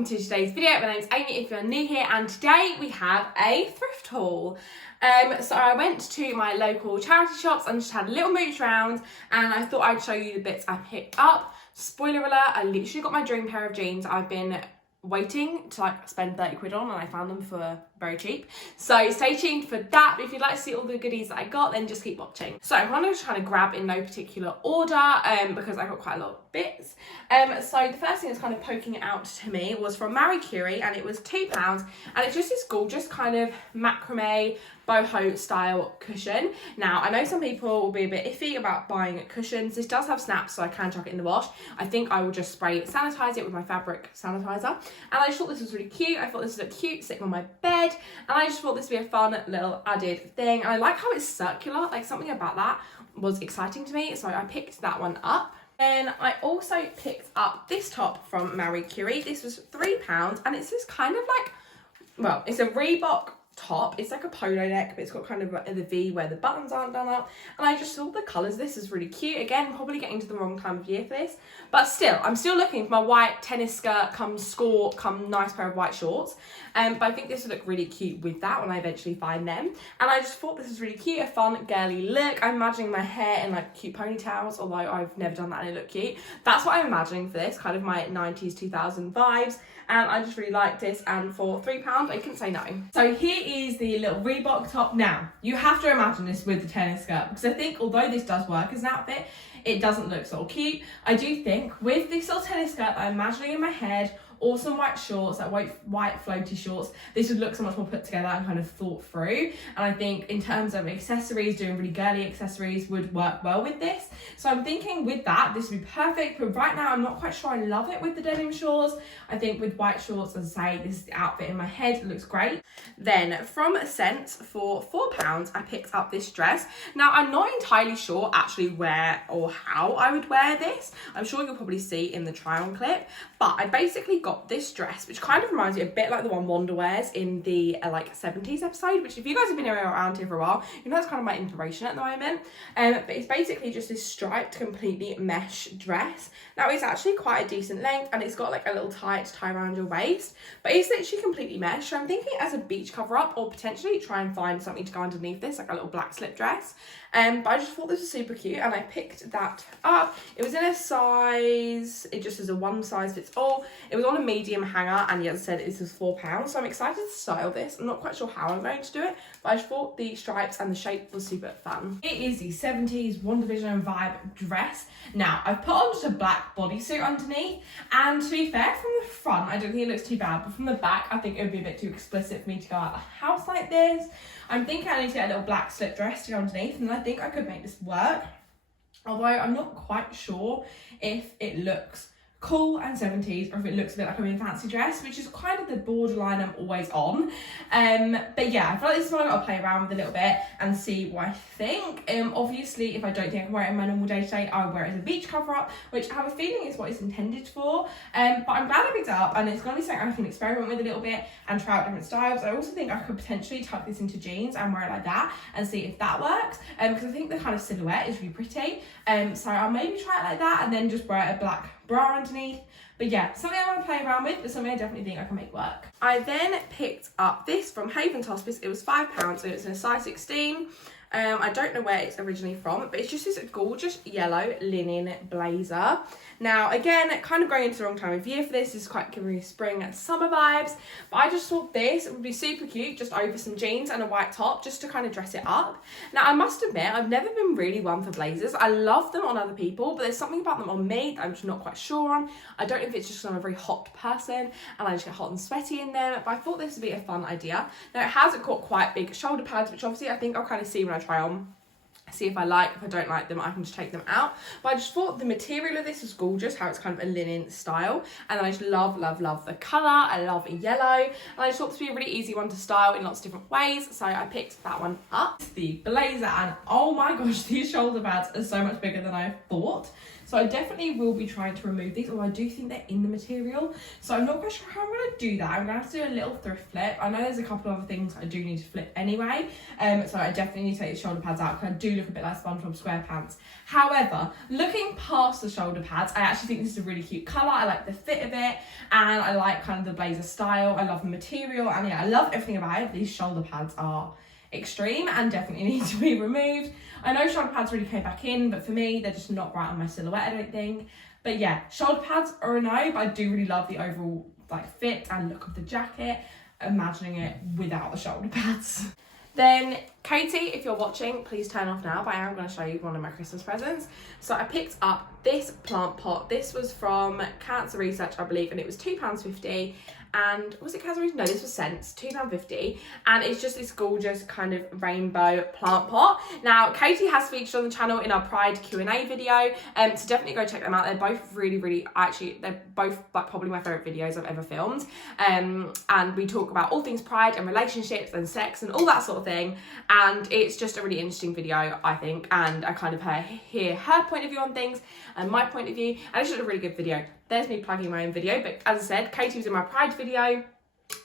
welcome to today's video. My name's Amy if you're new here, and today we have a thrift haul. So I went to my local charity shops and just had a little mooch round, and I thought I'd show you the bits I picked up. Spoiler alert, I literally got my dream pair of jeans I've been waiting to spend 30 quid on, and I found them for very cheap. So stay tuned for that. But if you'd like to see all the goodies that I got, then just keep watching. So I'm going to try to grab in no particular order because I got quite a lot of bits. So the first thing that's kind of poking it out to me was from Curie, and it was £2, and it's just this gorgeous kind of macrame boho style cushion. Now I know some people will be a bit iffy about buying cushions. This does have snaps, so I can chuck it in the wash. I think I will just sanitize it with my fabric sanitizer, and I just thought this was really cute. I thought this looked cute sitting on my bed, and I just thought this would be a fun little added thing. And I like how it's circular, like something about that was exciting to me, so I picked that one up. Then I also picked up this top from Curie. This was £3, and it's this kind of like, well, it's a Reebok top. It's like a polo neck, but it's got kind of the V where the buttons aren't done up, and I just thought the colours, this is really cute. Again, probably getting to the wrong time of year for this, but still, I'm still looking for my white tennis skirt come score come nice pair of white shorts, but I think this would look really cute with that when I eventually find them. And I just thought this was really cute, a fun girly look. I'm imagining my hair in like cute ponytails, although I've never done that and it looked cute. That's what I'm imagining for this, kind of my 90s 2000 vibes, and I just really liked this, and for £3 I couldn't say no. So here is the little Reebok top. Now you have to imagine this with the tennis skirt, because I think although this does work as an outfit, it doesn't look sort of cute. I do think with this little tennis skirt that I'm imagining in my head, or some white shorts, like white floaty shorts, this would look so much more put together and kind of thought through. And I think in terms of accessories, doing really girly accessories would work well with this. So I'm thinking with that, this would be perfect. But right now, I'm not quite sure I love it with the denim shorts. I think with white shorts, as I say, this is the outfit in my head. It looks great. Then from Sense for £4, I picked up this dress. Now I'm not entirely sure actually where or how I would wear this. I'm sure you'll probably see in the try on clip, but I basically got this dress, which kind of reminds me a bit like the one Wanda wears in the like 70s episode, which if you guys have been around here for a while, you know that's kind of my inspiration at the moment. But it's basically just this striped completely mesh dress. Now it's actually quite a decent length, and it's got like a little tie around your waist, but it's literally completely mesh. So I'm thinking as a beach cover up, or potentially try and find something to go underneath this, like a little black slip dress. But I just thought this was super cute, and I picked that up. It was in a size, it just is a one size fits all. It was on a medium hanger, and as I said, this was £4. So I'm excited to style this. I'm not quite sure how I'm going to do it, but I just thought the stripes and the shape was super fun. It is the 70s One Division vibe dress. Now I've put on just a black bodysuit underneath, and to be fair, from the front I don't think it looks too bad, but from the back I think it would be a bit too explicit for me to go out the house like this. I'm thinking I need to get a little black slip dress to go underneath, and I think I could make this work, although I'm not quite sure if it looks cool and 70s, or if it looks a bit like I'm in a fancy dress, which is kind of the borderline I'm always on. But yeah, I feel like this is one I've got to play around with a little bit and see what I think. Obviously, if I don't think I can wear it in my normal day-to-day, I would wear it as a beach cover-up, which I have a feeling is what it's intended for. But I'm glad I picked it up, and it's going to be something I can experiment with a little bit and try out different styles. I also think I could potentially tuck this into jeans and wear it like that and see if that works, because I think the kind of silhouette is really pretty. So I'll maybe try it like that and then just wear a black bra underneath. But yeah, something I want to play around with, but something I definitely think I can make work. I then picked up this from Haven's Hospice. It was £5, so it's in a size 16. I don't know where it's originally from, but it's just this gorgeous yellow linen blazer. Now, again, kind of going into the wrong time of year for this. This is quite giving me spring and summer vibes, but I just thought this would be super cute just over some jeans and a white top, just to kind of dress it up. Now, I must admit, I've never been really one for blazers. I love them on other people, but there's something about them on me that I'm just not quite sure on. I don't know if it's just because I'm a very hot person and I just get hot and sweaty in them, but I thought this would be a fun idea. Now, it has got quite big shoulder pads, which obviously I think I'll kind of see when I try on. See if I like. If I don't like them, I can just take them out. But I just thought the material of this was gorgeous, how it's kind of a linen style, and then I just love the colour. I love yellow, and I just thought this would be a really easy one to style in lots of different ways, so I picked that one up. The blazer, and oh my gosh, these shoulder pads are so much bigger than I thought. So I definitely will be trying to remove these, although I do think they're in the material. So I'm not quite sure how I'm going to do that. I'm going to have to do a little thrift flip. I know there's a couple of other things I do need to flip anyway. So I definitely need to take the shoulder pads out, because I do look a bit like SpongeBob SquarePants. However, looking past the shoulder pads, I actually think this is a really cute colour. I like the fit of it, and I like kind of the blazer style. I love the material, and yeah, I love everything about it. These shoulder pads are extreme and definitely need to be removed. I know shoulder pads really came back in, but for me, they're just not right on my silhouette, I don't think. But yeah, shoulder pads are a no, but I do really love the overall like fit and look of the jacket, imagining it without the shoulder pads. Then Katie, if you're watching, please turn off now, but I am going to show you one of my Christmas presents. So I picked up this plant pot. This was from Cancer Research, I believe, and it was £2.50. And was it Cancer Research? No, this was Scents, £2.50. And it's just this gorgeous kind of rainbow plant pot. Now, Katie has featured on the channel in our Pride Q&A video, so definitely go check them out. They're both really, actually, they're both like probably my favourite videos I've ever filmed. And we talk about all things Pride and relationships and sex and all that sort of thing. And it's just a really interesting video, I think. And I kind of hear her point of view on things and my point of view. And it's just a really good video. There's me plugging my own video, but as I said, Katie was in my Pride video.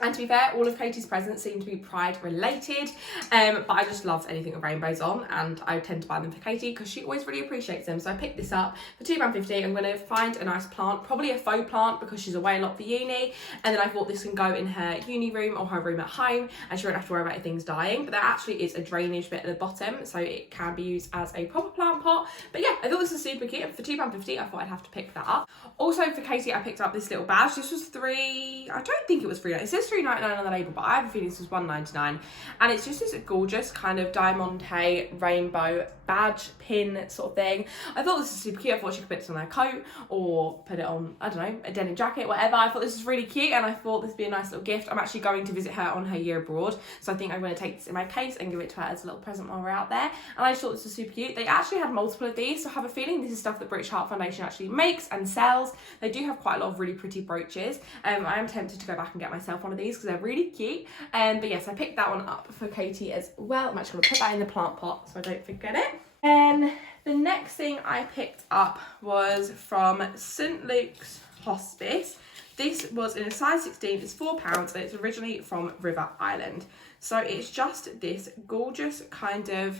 And to be fair, all of Katie's presents seem to be Pride related, but I just love anything with rainbows on, and I tend to buy them for Katie because she always really appreciates them. So I picked this up for £2.50. I'm going to find a nice plant, probably a faux plant because she's away a lot for uni, and then I thought this can go in her uni room or her room at home, and she won't have to worry about things dying. But there actually is a drainage bit at the bottom, so it can be used as a proper plant pot. But yeah, I thought this was super cute. For £2.50, I thought I'd have to pick that up. Also for Katie, I picked up this little badge. This was I don't think it was £3. It says £3.99 on the label, but I have a feeling this was £1.99, and it's just this gorgeous kind of diamante rainbow badge pin sort of thing. I thought this was super cute. I thought she could put this on her coat or put it on, I don't know, a denim jacket, whatever. I thought this was really cute, and I thought this would be a nice little gift. I'm actually going to visit her on her year abroad, so I think I'm going to take this in my case and give it to her as a little present while we're out there. And I just thought this was super cute. They actually had multiple of these, so I have a feeling this is stuff that British Heart Foundation actually makes and sells. They do have quite a lot of really pretty brooches. I am tempted to go back and get myself one of these because they're really cute. But yes, I picked that one up for Katie as well. I'm actually going to put that in the plant pot so I don't forget it. And the next thing I picked up was from St Luke's Hospice. This was in a size 16, it's £4, and it's originally from River Island. So it's just this gorgeous kind of,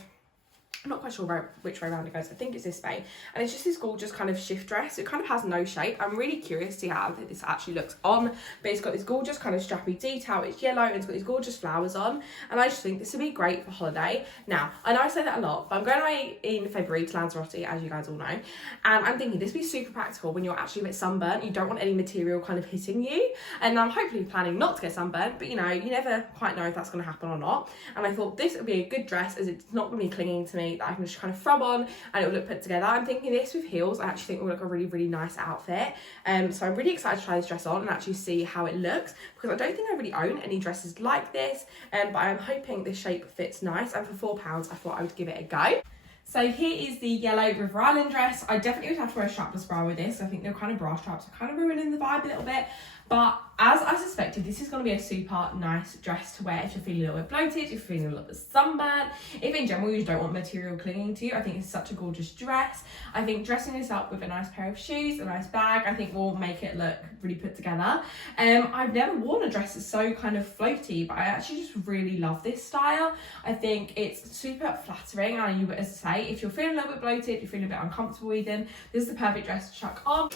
I'm not quite sure which way around it goes. I think it's this way. And it's just this gorgeous kind of shift dress. It kind of has no shape. I'm really curious to see how this actually looks on. But it's got this gorgeous kind of strappy detail. It's yellow and it's got these gorgeous flowers on. And I just think this would be great for holiday. Now, I know I say that a lot, but I'm going away in February to Lanzarote, as you guys all know. And I'm thinking this would be super practical when you're actually a bit sunburnt. You don't want any material kind of hitting you. And I'm hopefully planning not to get sunburnt, but you know, you never quite know if that's going to happen or not. And I thought this would be a good dress as it's not going to be clinging to me, that I can just kind of throw on and it will look put together. I'm thinking this with heels, I actually think will look a really nice outfit. So I'm really excited to try this dress on and actually see how it looks, because I don't think I really own any dresses like this, but I'm hoping this shape fits nice, and for £4 I thought I would give it a go. So here is the yellow River Island dress. I definitely would have to wear a strapless bra with this. I think they're kind of bra straps are kind of ruining the vibe a little bit. But as I suspected, this is going to be a super nice dress to wear if you're feeling a little bit bloated, if you're feeling a little bit sunburned, if in general you just don't want material clinging to you. I think it's such a gorgeous dress. I think dressing this up with a nice pair of shoes, a nice bag, I think will make it look really put together. I've never worn a dress that's so kind of floaty, but I actually just really love this style. I think it's super flattering, and as I say, if you're feeling a little bit bloated, you're feeling a bit uncomfortable even, this is the perfect dress to chuck on.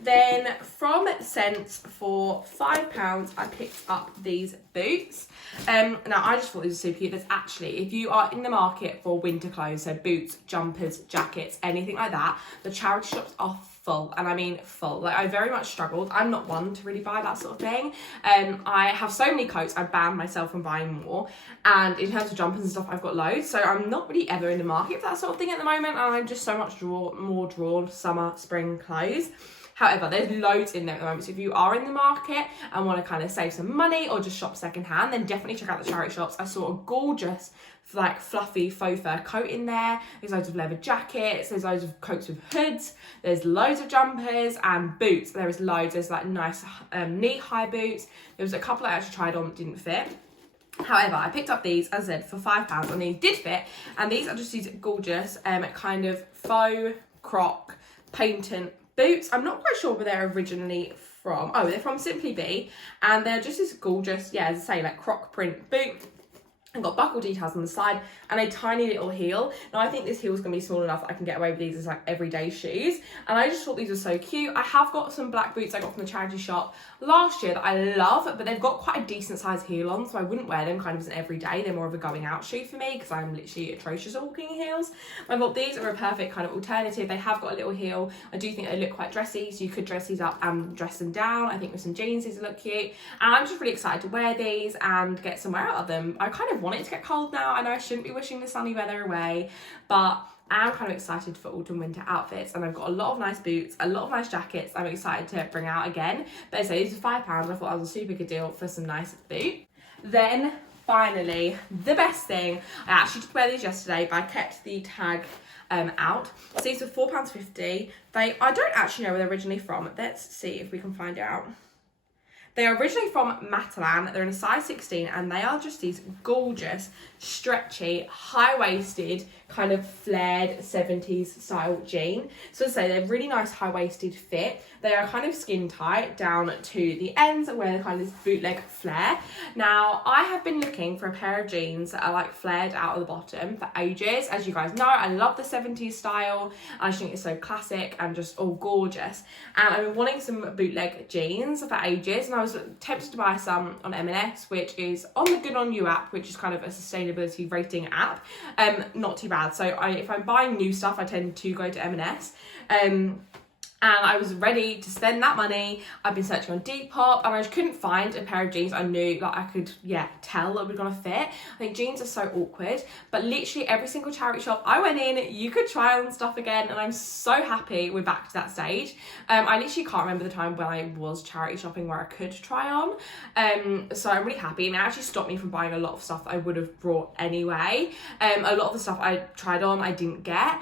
Then from Scents for £5, I picked up these boots. Now I just thought these were super cute. There's actually, if you are in the market for winter clothes, so boots, jumpers, jackets, anything like that, the charity shops are full, and I mean full. Like, I very much struggled. I'm not one to really buy that sort of thing. I have so many coats, I banned myself from buying more, and in terms of jumpers and stuff, I've got loads, so I'm not really ever in the market for that sort of thing at the moment, and I'm just so much more drawn summer, spring clothes. However, there's loads in there at the moment, so if you are in the market and want to kind of save some money or just shop secondhand, then definitely check out the charity shops. I saw a gorgeous, like, fluffy faux fur coat in there. There's loads of leather jackets, there's loads of coats with hoods, there's loads of jumpers and boots. There is loads. There's like nice knee-high boots. There was a couple I actually tried on that didn't fit. However, I picked up these, as I said, for £5, and these did fit. And these are just these gorgeous kind of faux croc patent boots. I'm not quite sure where they're originally from. Oh, they're from Simply Be, and they're just this gorgeous, yeah, as I say, like croc print boot. and got buckle details on the side and a tiny little heel. Now I think this heel is going to be small enough that I can get away with these as like everyday shoes, and I just thought these were so cute. I have got some black boots I got from the charity shop last year that I love, but they've got quite a decent size heel on, so I wouldn't wear them kind of as an everyday. They're more of a going out shoe for me because I'm literally atrocious at walking in heels. I thought these are a perfect kind of alternative. They have got a little heel. I do think they look quite dressy, so you could dress these up and dress them down. I think with some jeans these look cute, and I'm just really excited to wear these and get some wear out of them. I kind of want it to get cold now. I know I shouldn't be wishing the sunny weather away, but I am kind of excited for autumn winter outfits, and I've got a lot of nice boots, a lot of nice jackets I'm excited to bring out again. But so these are £5. I thought that was a super good deal for some nice boots. Then finally, the best thing, I actually did wear these yesterday, but I kept the tag out. So these were £4.50. I don't actually know where they're originally from. Let's see if we can find out. They are originally from Matalan. They're in a size 16, and they are just these gorgeous, stretchy, high-waisted, kind of flared 70s style jean. So to say, they're really nice high-waisted fit. They are kind of skin tight down to the ends where they're kind of this bootleg flare. Now, I have been looking for a pair of jeans that are like flared out of the bottom for ages. As you guys know, I love the 70s style. I just think it's so classic and just all gorgeous. And I've been wanting some bootleg jeans for ages, and I was tempted to buy some on M&S, which is on the Good On You app, which is kind of a sustainability rating app. Not too bad. So if I'm buying new stuff, I tend to go to M&S. And I was ready to spend that money. I've been searching on Depop, and I just couldn't find a pair of jeans I knew that I could, tell that were gonna fit. I think jeans are so awkward, but literally every single charity shop I went in, you could try on stuff again, and I'm so happy we're back to that stage. I literally can't remember the time when I was charity shopping where I could try on. So I'm really happy, and it actually stopped me from buying a lot of stuff that I would have brought anyway. A lot of the stuff I tried on, I didn't get.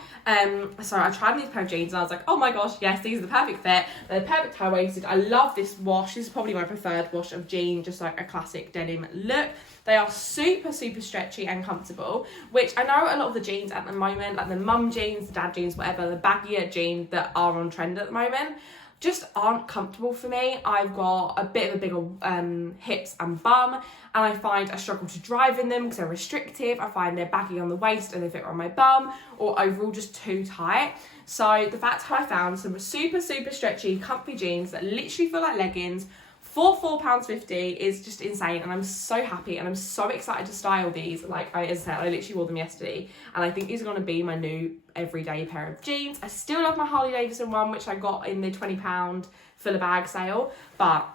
So I tried on these pair of jeans, and I was like, oh my gosh, yes, these are the perfect fit. They're perfect high-waisted. I love this wash. This is probably my preferred wash of jean, just like a classic denim look. They are super, super stretchy and comfortable, which I know a lot of the jeans at the moment, like the mum jeans, the dad jeans, whatever, the baggier jeans that are on trend at the moment, just aren't comfortable for me. I've got a bit of a bigger hips and bum, and I find I struggle to drive in them because they're restrictive. I find they're baggy on the waist and they fit on my bum, or overall just too tight. So the fact I found some super, super stretchy, comfy jeans that literally feel like leggings for £4.50 is just insane, and I'm so happy, and I'm so excited to style these. Like as I said, I literally wore them yesterday, and I think these are going to be my new everyday pair of jeans. I still love my Harley Davidson one, which I got in the £20 filler bag sale, but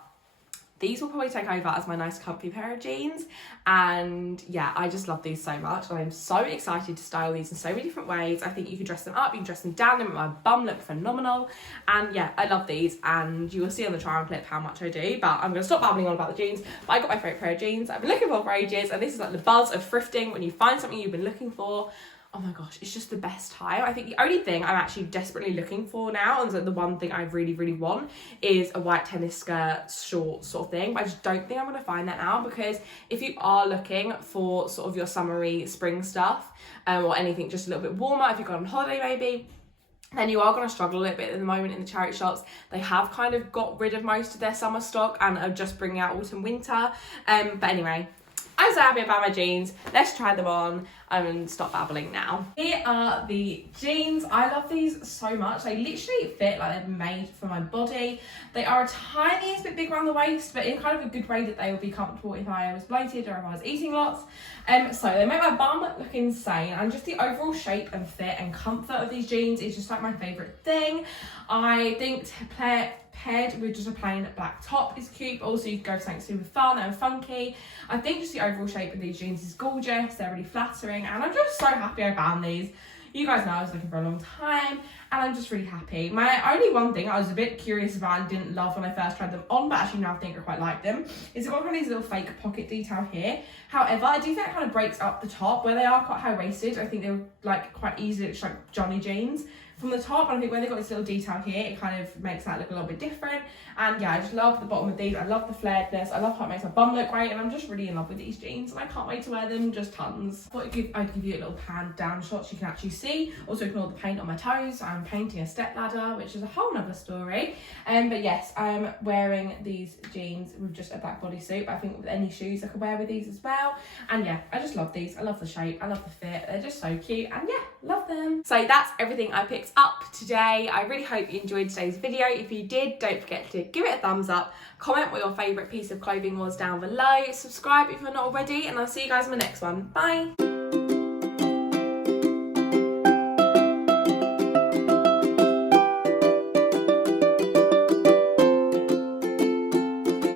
these will probably take over as my nice comfy pair of jeans. And yeah, I just love these so much, and I'm so excited to style these in so many different ways. I think you can dress them up, you can dress them down, they make my bum look phenomenal. And yeah, I love these, and you will see on the try on clip how much I do, but I'm going to stop babbling on about the jeans. But I got my favourite pair of jeans I've been looking for ages, and this is like the buzz of thrifting, when you find something you've been looking for. Oh my gosh, it's just the best time. I think the only thing I'm actually desperately looking for now, and the one thing I really, really want, is a white tennis skirt, short sort of thing. But I just don't think I'm going to find that now, because if you are looking for sort of your summery spring stuff, or anything just a little bit warmer, if you've gone on holiday maybe, then you are going to struggle a little bit at the moment in the charity shops. They have kind of got rid of most of their summer stock and are just bringing out autumn winter. But anyway, I'm so happy about my jeans. Let's try them on and stop babbling now. Here are the jeans. I love these so much. They literally fit like they're made for my body. They are a tiniest bit big around the waist, but in kind of a good way that they would be comfortable if I was bloated or if I was eating lots. So they make my bum look insane, and just the overall shape and fit and comfort of these jeans is just like my favourite thing. I think paired with just a plain black top is cute. Also, you could go for something super fun and funky. I think just the overall shape of these jeans is gorgeous. They're really flattering, and I'm just so happy I found these. You guys know I was looking for a long time, and I'm just really happy. My only one thing I was a bit curious about and didn't love when I first tried them on, but actually now I think I quite like them, is they've got kind of these little fake pocket detail here. However, I do think it kind of breaks up the top where they are quite high-waisted. I think they're like quite easy, it's like Johnny jeans from the top, and I think when they've got this little detail here, it kind of makes that look a little bit different. And yeah, I just love the bottom of these. I love the flaredness. I love how it makes my bum look great, and I'm just really in love with these jeans, and I can't wait to wear them, just tons. I thought I'd give you a little pan down shot so you can actually see. Also ignore the paint on my toes. I'm painting a step ladder, which is a whole nother story. But yes, I'm wearing these jeans with just a black bodysuit. I think with any shoes I could wear with these as well. And yeah, I just love these. I love the shape. I love the fit. They're just so cute. And yeah, love them. So that's everything I picked up today. I really hope you enjoyed today's video. If you did, don't forget to give it a thumbs up. Comment what your favourite piece of clothing was down below. Subscribe if you're not already. And I'll see you guys in my next one. Bye.